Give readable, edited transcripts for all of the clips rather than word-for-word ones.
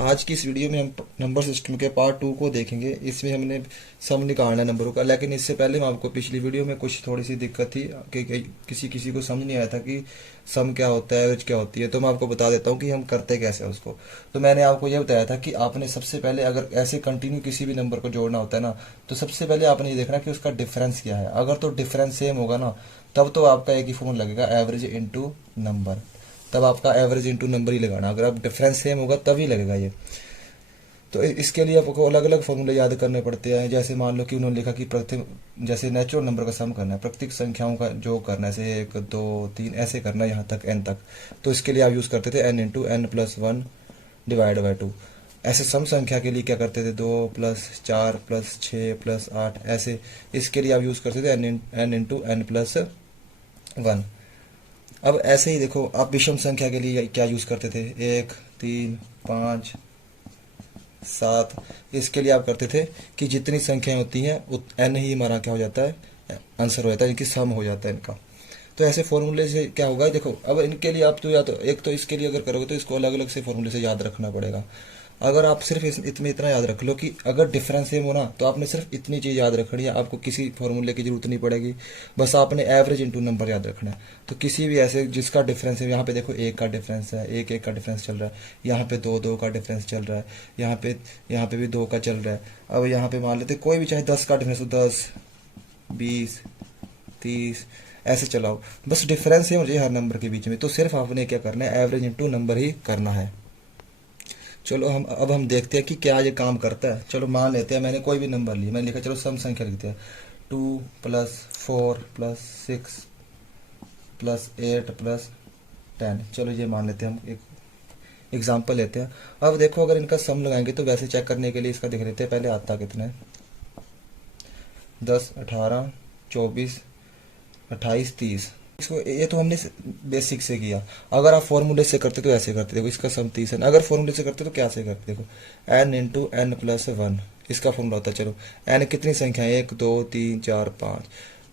आज की इस वीडियो में हम नंबर सिस्टम के पार्ट 2 को देखेंगे। इसमें हमने सम निकालना है नंबरों का, लेकिन इससे पहले मैं आपको पिछली वीडियो में कुछ थोड़ी सी दिक्कत थी कि किसी किसी को समझ नहीं आया था कि सम क्या होता है, एवरेज क्या होती है। तो मैं आपको बता देता हूँ कि हम करते कैसे हैं उसको। तो मैंने आपको ये बताया था कि आपने सबसे पहले अगर ऐसे कंटिन्यू किसी भी नंबर को जोड़ना होता है ना, तो सबसे पहले आपने ये देखना कि उसका डिफरेंस क्या है। अगर तो डिफरेंस सेम होगा ना, तब तो आपका एक ही फॉर्मूला लगेगा, एवरेज इंटू नंबर। तब आपका एवरेज इंटू नंबर ही लगाना, अगर आप डिफरेंस सेम होगा तभी लगेगा ये। तो इसके लिए आपको अलग अलग फॉर्मूले याद करने पड़ते हैं। जैसे मान लो कि उन्होंने लिखा कि प्रत्येक, जैसे नेचुरल नंबर का सम करना है, प्रत्येक संख्याओं का जो करना है, जैसे 1 2 3 ऐसे करना है यहाँ तक n तक। तो इसके लिए आप यूज़ करते थे n into n plus one divide by two. ऐसे सम संख्या के लिए क्या करते थे, 2 प्लस 4 प्लस 6 प्लस 8 ऐसे। इसके लिए आप यूज़ करते थे n into n plus one. अब ऐसे ही देखो, आप विषम संख्या के लिए क्या यूज़ करते थे, 1 3 5 7। इसके लिए आप करते थे कि जितनी संख्याएं होती हैं एन ही हमारा क्या हो जाता है, आंसर हो जाता है, इनकी सम हो जाता है इनका। तो ऐसे फॉर्मूले से क्या होगा, देखो अब इनके लिए आप तो या तो एक तो इसके लिए अगर करोगे तो इसको अलग अलग से फॉर्मूले से याद रखना पड़ेगा। अगर आप सिर्फ इसमें इतना याद रख लो कि अगर डिफरेंस सेम हो ना, तो आपने सिर्फ इतनी चीज़ याद रखनी है, आपको किसी फॉर्मूले की जरूरत नहीं पड़ेगी। बस आपने एवरेज इंटू नंबर याद रखना है। तो किसी भी ऐसे जिसका डिफरेंस है, यहाँ पे देखो 1 का डिफरेंस है, 1 1 का डिफरेंस चल रहा है, यहाँ पे 2 2 का डिफरेंस चल रहा है, यहाँ पे भी 2 का चल रहा है। अब यहाँ पे मान लेते कोई भी, चाहे 10 का डिफरेंस हो, 10 20 30 ऐसे चलाओ, बस डिफरेंस है मुझे हर नंबर के बीच में। तो सिर्फ आपने क्या करना है, एवरेज इंटू नंबर ही करना है। चलो हम देखते हैं कि क्या ये काम करता है। चलो मान लेते हैं मैंने कोई भी नंबर लिया, मैंने लिखा चलो सम संख्या लिखते हैं, 2 प्लस 4 प्लस 6 प्लस 8 प्लस 10। चलो ये मान लेते हैं, हम एक एग्जांपल लेते हैं। अब देखो अगर इनका सम लगाएंगे तो वैसे चेक करने के लिए इसका देख लेते हैं पहले आता कितना है, 10 18 24 28 30। इसको ये तो हमने बेसिक से किया। अगर आप फॉर्मूले से करते तो ऐसे करते, देखो इसका सम 30 है। अगर फॉर्मूले से करते तो क्या से करते, देखो n into n plus one इसका फॉर्मूला होता है। चलो n कितनी संख्या है, 1 2 3 4 5,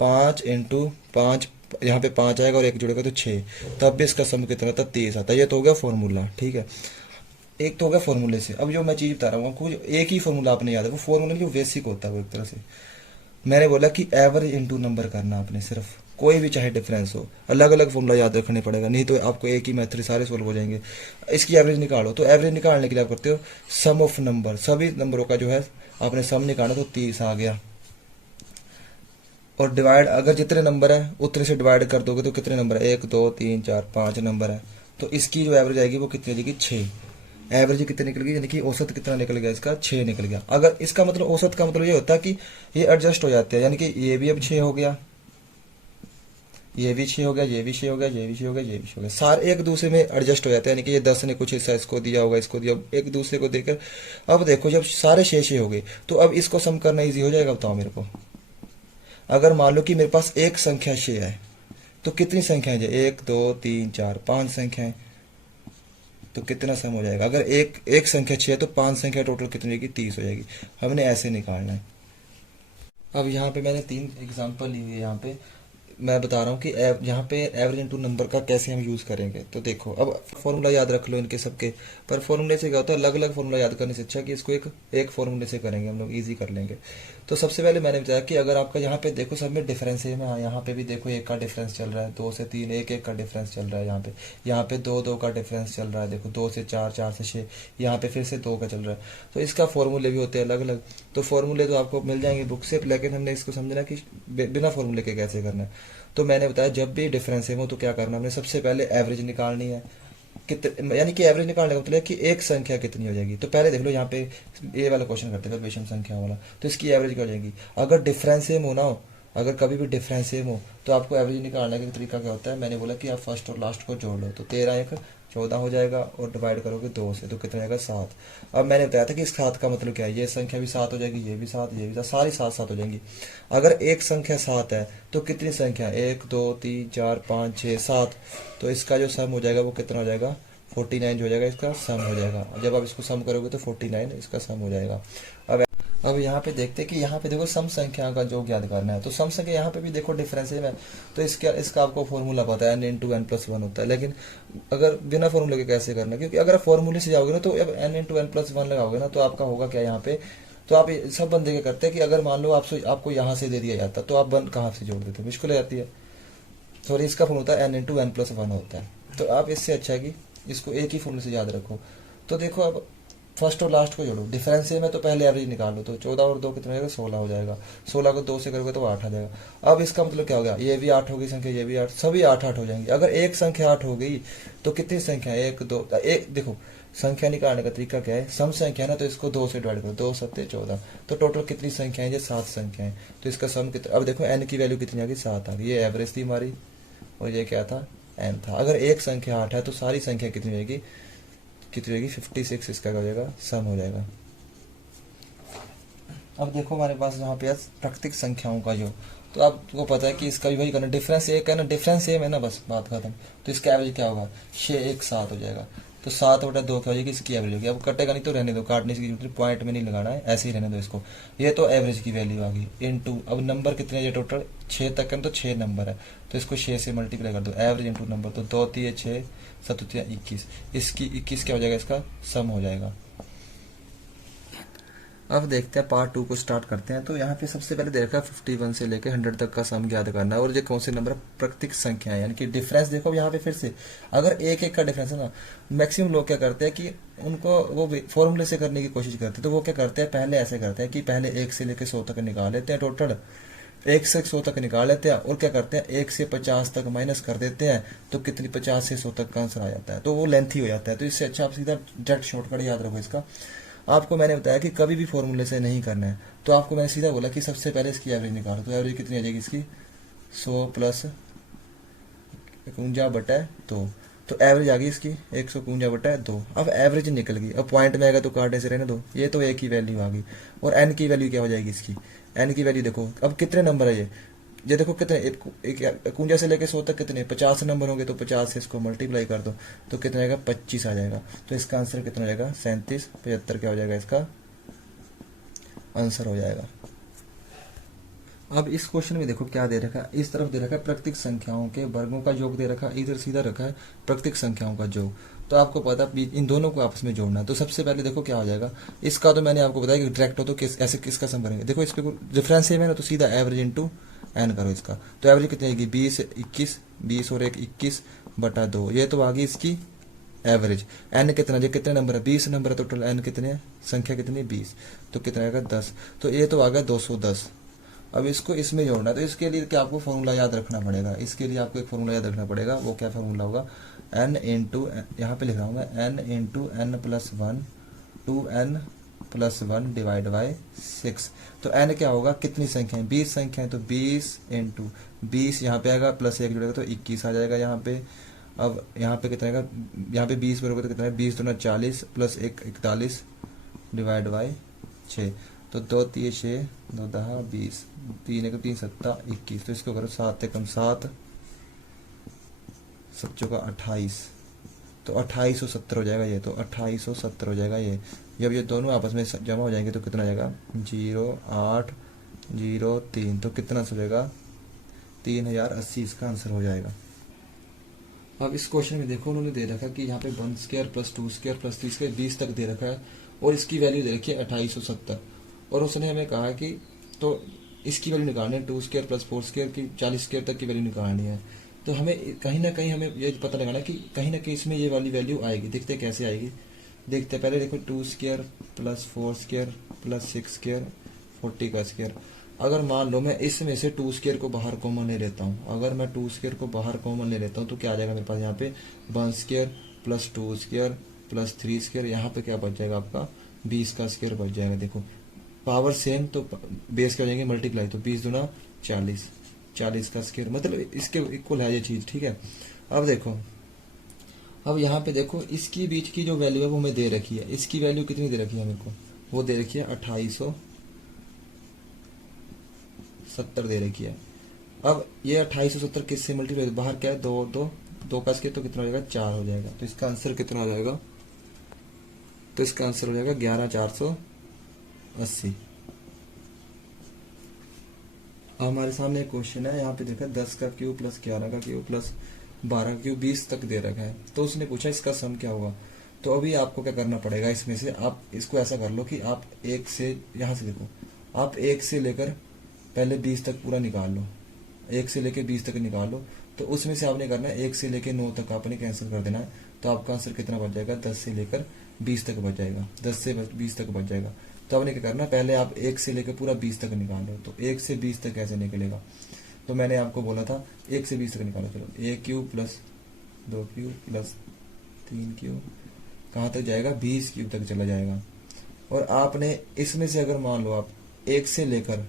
5 इंटू 5, यहाँ पे 5 आएगा और 1 जुड़ेगा तो 6, तब भी इसका सम कितना था, 30 आता है। ये तो हो गया फॉर्मूला, ठीक है। एक तो हो गया फॉर्मूले से। अब जो मैं चीज़ बता रहा हूँ आपको, एक ही फॉर्मूला आपने याद है, वो फॉर्मूला जो बेसिक होता है वो एक तरह से। मैंने बोला कि एवरेज इंटू नंबर करना आपने, सिर्फ कोई भी चाहे डिफरेंस हो, अलग अलग फॉर्मूला याद रखने पड़ेगा, नहीं तो आपको एक ही मेथड सारे सोल्व हो जाएंगे। इसकी एवरेज निकालो, तो एवरेज निकालने के लिए आप करते हो सम ऑफ नंबर, सभी नंबरों का जो है आपने सम निकाला तो 30 आ गया। और डिवाइड, अगर जितने नंबर है उतने से डिवाइड कर दोगे तो कितने नंबर है, 1 2 3 4 5 नंबर है, तो इसकी जो एवरेज आएगी वो कितनी आएगी, 6। एवरेज कितनी निकल गई, यानी कि औसत कितना निकल गया इसका, 6 निकल गया। अगर इसका मतलब औसत का मतलब ये होता है कि ये एडजस्ट हो जाते हैं, यानी कि ये भी अब 6 हो गया, ये भी 6 हो गया, ये भी 6 हो गया, ये भी 6 हो गया, ये भी 6 हो गया, सारे एक दूसरे में एडजस्ट हो जाते हैं। यानी कि ये 10 ने कुछ हिस्सा इसको दिया होगा, इसको दिया, एक दूसरे को देकर। अब देखो जब सारे 6 हो गए तो अब इसको सम करना ईजी हो जाएगा, बताओ मेरे को। अगर मान लो कि मेरे पास एक संख्या 6 है, तो कितनी संख्याएं है, 1 2 3 4 5 संख्याएं, तो कितना सम हो जाएगा। अगर एक संख्या 6 है तो 5 संख्या टोटल कितनी होगी, 30 हो जाएगी। हमने ऐसे निकालना है। अब यहाँ पे मैंने 3 एग्जांपल ली हुई है। यहाँ पे मैं बता रहा हूँ कि यहाँ पे एवरेज इंटू नंबर का कैसे हम यूज़ करेंगे। तो देखो अब फॉर्मूला याद रख लो इनके सबके, पर फॉर्मूले से क्या होता है, अलग अलग फॉर्मूला याद करने से अच्छा कि इसको एक फॉर्मूले से करेंगे, हम लोग इजी कर लेंगे। तो सबसे पहले मैंने बताया कि अगर आपका यहाँ पे देखो सब में डिफरेंस है, यहाँ पे भी देखो 1 का डिफरेंस चल रहा है, 2 से 3 1 1 का डिफरेंस चल रहा है, यहाँ पे 2 2 का डिफरेंस चल रहा है, देखो 2 से 4 4 से 6, यहाँ पे फिर से 2 का चल रहा है। तो इसका फॉर्मूले भी होते हैं अलग अलग। तो फॉर्मूले तो आपको मिल जाएंगे बुक से, लेकिन हमने इसको समझना कि बिना फॉर्मूले के कैसे करना है। तो मैंने बताया जब भी डिफरेंस है वो तो क्या करना, हमने सबसे पहले एवरेज निकालनी है। कितने, यानी कि एवरेज निकालने का मतलब है कि एक संख्या कितनी हो जाएगी। तो पहले देख लो यहाँ पे ये वाला क्वेश्चन करते हैं विषम संख्या वाला, तो इसकी एवरेज क्या हो जाएगी। अगर डिफरेंस सेम हो ना हो, अगर कभी भी डिफरेंस सेम हो तो आपको एवरेज निकालने का तरीका क्या होता है, मैंने बोला कि आप फर्स्ट और लास्ट को जोड़ लो, तो 13 1 14 हो जाएगा, और डिवाइड करोगे 2 से तो कितना आएगा, 7। अब मैंने बताया था कि इस 7 का मतलब क्या है, ये संख्या भी 7 हो जाएगी, ये भी 7, ये भी 7, सारी 7 7 हो जाएंगी। अगर एक संख्या 7 है तो कितनी संख्या, 1 2 3 4 5 6 7, तो इसका जो सम हो जाएगा वो कितना हो जाएगा, 49 हो जाएगा, इसका सम हो जाएगा। जब आप इसको सम करोगे तो 49 इसका सम हो जाएगा। अब अब यहाँ पे देखते हैं कि यहाँ पे देखो सम संख्या का जो ज्ञात करना है, तो सम संख्या यहाँ पे भी देखो डिफरेंशियल है, तो इसका आपको फॉर्मूला पता है, n × n+1 होता है। लेकिन अगर बिना फॉर्मूले के कैसे करना, क्योंकि अगर आप फॉर्मूले से जाओगे ना तो अब n × n+1 लगाओगे ना तो आपका होगा क्या यहाँ पे, तो आप सब बंदे क्या करते हैं कि अगर मान लो आपको यहाँ से दे दिया जाता तो आप बंद कहाँ से जोड़ देते, मुश्किल हो जाती है। सॉरी, इसका फॉर्मूला होता है n × n+1 होता है। तो आप इससे अच्छा है कि इसको एक ही फॉर्मूले से याद रखो। तो देखो अब फर्स्ट और लास्ट को जोड़ो, डिफरेंशियल में तो पहले एवरेज निकालो, तो 14 और 2 कितना हो जाएगा, 16 हो जाएगा। 16 को 2 से करोगे तो 8 आ जाएगा। अब इसका मतलब क्या हो गया, ये भी 8 हो गई संख्या, ये भी 8, सभी 8 हो जाएंगी। अगर एक संख्या 8 हो गई तो कितनी संख्या है, 1 2 एक, देखो संख्या निकालने का तरीका क्या है, सम संख्या ना तो इसको 2 से डिवाइड करो, 2 7 14, तो टोटल कितनी संख्या है, ये 7 संख्या है। तो इसका सम कितना, अब देखो n की वैल्यू कितनी आ गई, 7 आ गई, ये एवरेज थी हमारी, और ये क्या था, n था। अगर एक संख्या 8 है तो सारी संख्या कितनी रहेगी, 56, इसका क्या हो जाएगा, सम हो जाएगा। अब देखो हमारे पास यहाँ पे प्राकृतिक संख्याओं का योग, तो आपको पता है कि इसका भी वही करना, डिफरेंस एक है ना, डिफरेंस सेम है ना, बस बात खत्म। तो इसका एवरेज क्या होगा, 6 1 7 हो जाएगा। तो 7/2 क्या हो जाएगी, इसकी एवरेज होगी। अब कटेगा नहीं तो रहने दो, काटने की जरूरत नहीं, पॉइंट में नहीं लगाना है, ऐसे ही रहने दो इसको। ये तो एवरेज की वैल्यू आ गई इनटू, अब नंबर कितने हैं, ये टोटल 6 तक है तो 6 नंबर है, तो इसको 6 से मल्टीप्लाई कर दो, एवरेज इंटू नंबर, तो 2 3 6 7 3 21, इसकी 21 क्या हो जाएगा, इसका सम हो जाएगा। अब देखते हैं पार्ट 2 को स्टार्ट करते हैं। तो यहाँ पे सबसे पहले देखा 51 से लेकर 100 तक का सम ज्ञात करना है, और ये कौन से नंबर प्राकृतिक संख्या है, यानी कि डिफरेंस देखो यहाँ पे फिर से, अगर एक एक का डिफरेंस है ना, मैक्सिमम लोग क्या करते हैं कि उनको वो फॉर्मूले से करने की कोशिश करते हैं, तो वो क्या करते हैं, पहले ऐसे करते हैं कि पहले 1 से लेकर 100 तक निकाल लेते हैं, टोटल 1 से 100 तक निकाल लेते हैं, और क्या करते हैं 1 से 50 तक माइनस कर देते हैं, तो कितनी 50 से 100 तक का आंसर आ जाता है, तो वो लेंथी हो जाता है। तो इससे अच्छा आप सीधा डायरेक्ट शॉर्टकट याद रखो इसका। आपको मैंने बताया कि कभी भी फॉर्मूले से नहीं करना है, तो आपको मैंने सीधा बोला कि सबसे पहले इसकी एवरेज निकालो, तो एवरेज कितनी आ जाएगी इसकी, 100 + 51/2, तो एवरेज आ गई इसकी 151/2। अब एवरेज निकल गई, अब पॉइंट में आएगा तो काटने से रहने दो, ये तो एक ही वैल्यू आ गई। और एन की वैल्यू क्या हो जाएगी इसकी, एन की वैल्यू देखो अब कितने नंबर है ये देखो कितने, 51 से लेकर 100 तक कितने 50 नंबर होंगे, तो 50 से इसको मल्टीप्लाई कर दो, तो कितना आएगा 25 आ जाएगा। तो इसका आंसर कितना हो जाएगा, 37 75 क्या हो जाएगा, इसका आंसर हो जाएगा। अब इस क्वेश्चन में देखो क्या दे रखा है, इस तरफ दे रखा है प्राकृतिक संख्याओं के वर्गों का योग दे रखा है, इधर सीधा रखा है प्राकृतिक संख्याओं का योग। तो आपको पता इन दोनों को आपस में जोड़ना है। तो सबसे पहले देखो क्या हो जाएगा, इसका तो मैंने आपको बताया कि डायरेक्ट हो तो ऐसे किसका सम करेंगे, देखो इस पे डिफरेंस सेम है ना, तो सीधा एवरेज इंटू एन करो इसका, तो एवरेज कितनी आएगी 20 21, 20 और 1 21/2, ये तो आ गई इसकी एवरेज। एन कितना, जो कितने नंबर है 20 नंबर है, टोटल एन कितने संख्या कितनी 20, तो कितना आएगा 10, तो ये तो आ गया 210। अब इसको इसमें जोड़ना है, तो इसके लिए क्या आपको फॉर्मूला याद रखना पड़ेगा, इसके लिए आपको एक फॉर्मूला याद रखना पड़ेगा। वो क्या फॉर्मूला होगा, n इंटू, यहाँ पे लिख रहा हूँ मैं, n into n+1 2n+1 divide by 6। तो n क्या होगा, कितनी संख्या है 20 संख्या है, तो 20 इंटू 20 यहाँ पे आएगा, प्लस 1 जुड़ेगा तो 21 आ जाएगा यहाँ पे। अब यहाँ पे कितना आएगा, यहाँ पे 20 बरोबर तो कितना है 20 दूना 40 प्लस 1 41 डिवाइड बाई 6, तो 2 3 6 2 10 20 3 1 3 7 21, तो इसको करो 7 से कम 7 7 का 28, तो 2870 हो जाएगा ये, तो 2870 हो जाएगा ये। जब ये दोनों आपस में जमा हो जाएंगे तो कितना हो जाएगा 0803, तो कितना हो जाएगा 3080, इसका आंसर हो जाएगा। अब इस क्वेश्चन में देखो उन्होंने दे रखा है कि यहाँ पे 1² + 2² + 3² 20 तक दे रखा है, और इसकी वैल्यू दे रखी है 2870, और उसने हमें कहा कि तो इसकी वैल्यू निकालनी है 2² + 4² की 40² तक की वैल्यू निकालनी है। तो हमें कहीं ना कहीं हमें ये पता लगाना है कि कहीं ना कहीं इसमें ये वाली वैल्यू आएगी, देखते हैं कैसे आएगी। देखते हैं पहले देखो 2² + 4² + 6² 40²। अगर मान लो मैं इसमें से 2² को बाहर कॉमन ले लेता हूँ, अगर मैं 2² को बाहर कॉमन ले लेता हूँ तो क्या आ जाएगा मेरे पास यहाँ पे 1² + 2² + 3², यहाँ पे क्या बच जाएगा आपका 20² बच जाएगा। देखो पावर सेम तो बेस क्या हो जाएंगे मल्टीप्लाई, तो 20 दूना 40 40², मतलब इसके इक्वल है ये चीज, ठीक है। अब देखो, अब यहाँ पे देखो इसकी बीच की जो वैल्यू है वो हमें दे रखी है, इसकी वैल्यू कितनी दे रखी है मेरे को, वो दे रखी है 2870 दे रखी है। अब ये 2870 किससे मल्टीप्लाई, बाहर क्या है 2 2 2 का स्क्वायर, तो कितना हो जाएगा 4 हो जाएगा, तो इसका आंसर कितना हो जाएगा, तो इसका आंसर हो जाएगा 11480। हमारे सामने एक क्वेश्चन है, यहाँ पे देखा 10 का क्यूब प्लस 11 का क्यूब प्लस 12 का क्यूब 20 तक दे रखा है। तो उसने पूछा इसका सम क्या होगा। तो अभी आपको क्या करना पड़ेगा, इसमें से आप इसको ऐसा कर लो कि आप एक से, यहाँ से देखो, आप एक से लेकर पहले 20 तक पूरा निकाल लो, एक से लेकर 20 तक निकाल लो। तो उसमें से आपने करना है 1 से लेकर 9 तक आपने कैंसिल कर देना है। तो आपका आंसर कितना बच जाएगा, 10 से लेकर 20 तक बच जाएगा, 10 से 20 तक बच जाएगा। तो आपने क्या करना है, पहले आप 1 से लेकर पूरा 20 तक निकाल लो। तो 1 से 20 तक कैसे निकलेगा, तो मैंने आपको बोला था 1 से 20 तक निकालो। चलो, 1 cube plus 2 cube plus 3 cube, कहाँ तक जाएगा, 20 क्यूब तक चला जाएगा। और आपने इसमें से अगर मान लो आप 1 से लेकर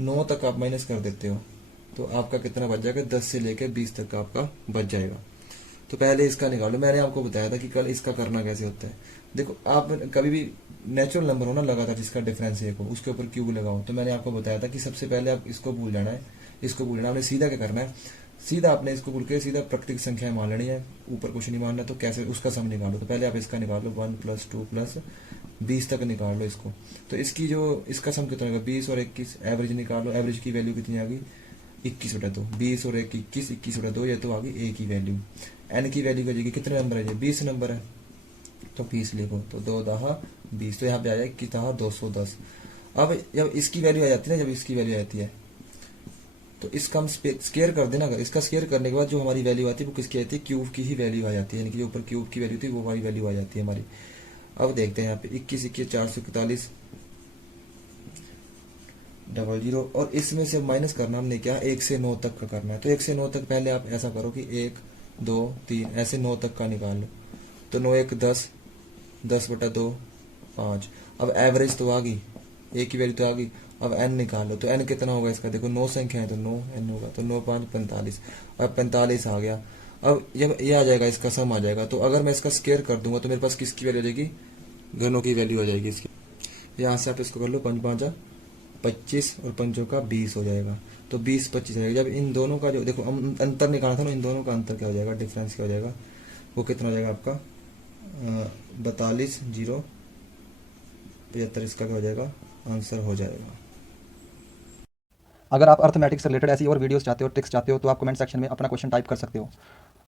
9 तक आप माइनस कर देते हो, तो आपका कितना बच जाएगा, 10 से लेकर 20 तक का आपका बच जाएगा। तो पहले इसका निकालो। मैंने आपको बताया था कि कल इसका करना कैसे होता है। देखो, आप कभी भी नेचुरल नंबर हो ना लगातार जिसका डिफरेंस एक हो, उसके ऊपर क्यूब लगाओ। तो मैंने आपको बताया था कि सबसे पहले आप इसको भूल जाना है, इसको भूल जाना। आपने सीधा क्या करना है, सीधा आपने इसको भूल के सीधा प्राकृतिक संख्या मान लेनी है, ऊपर कुछ नहीं मानना। तो कैसे उसका सम निकालो, तो पहले आप इसका निकालो, 1 प्लस 2 प्लस 20 तक निकाल लो इसको। तो इसकी जो इसका सम कितना होगा, 20 और 21, एवरेज निकालो। एवरेज की वैल्यू कितनी आ गई, 21/2। 20 और 1 21, 21/2, ये तो आ गई ए की वैल्यू। एन की वैल्यू बजेगी, कितने नंबर है ये, 20 नंबर है। तो 20 लिखो, तो 2 दहा 20, तो यहाँ पे आ जाएगा 21 दहा 210। अब जब इसकी वैल्यू आ जाती है ना, जब इसकी वैल्यू आ जाती है, तो इसका हम स्केयर कर देना। इसका स्केयर करने के बाद जो हमारी वैल्यू आती है वो किसकी आती है, क्यूब की ही वैल्यू आ जाती है, यानी कि जो ऊपर क्यूब की वैल्यू थी वो हमारी वैल्यू आ जाती है हमारी। अब देखते हैं यहाँ पे 21 21 441 00, और इसमें से माइनस करना हमने क्या, 1 से 9 तक का करना है। तो 1 से 9 तक पहले आप ऐसा करो कि 1 2 3 ऐसे 9 तक का निकाल लो। तो 9 1 10, 10/2 5। अब एवरेज तो आ गई, ए की वैल्यू तो आ गई। अब एन निकाल लो, तो एन कितना होगा इसका, देखो 9 संख्या है तो 9 एन होगा, तो 9 5 45। अब 45 आ गया। अब जब ये आ जाएगा, इसका सम आ जाएगा। तो अगर मैं इसका स्केयर कर दूंगा तो मेरे पास किसकी वैल्यू आ जाएगी, घनों की वैल्यू आ जाएगी इसकी। यहाँ से आप इसको कर लो, 5 5 25 और 5 का 20 हो जाएगा। तो 20 25 रहेगा। जब इन दोनों का जो देखो अंतर निकाला था ना, इन दोनों का अंतर क्या हो जाएगा, डिफरेंस क्या हो जाएगा, वो कितना हो जाएगा आपका 42 0 75। इसका क्या हो जाएगा, आंसर हो जाएगा। अगर आप अर्थमेटिक्स से रिलेटेड ऐसी और वीडियोस चाहते हो, ट्रिक्स चाहते हो, तो आप कमेंट सेक्शन में अपना क्वेश्चन टाइप कर सकते हो।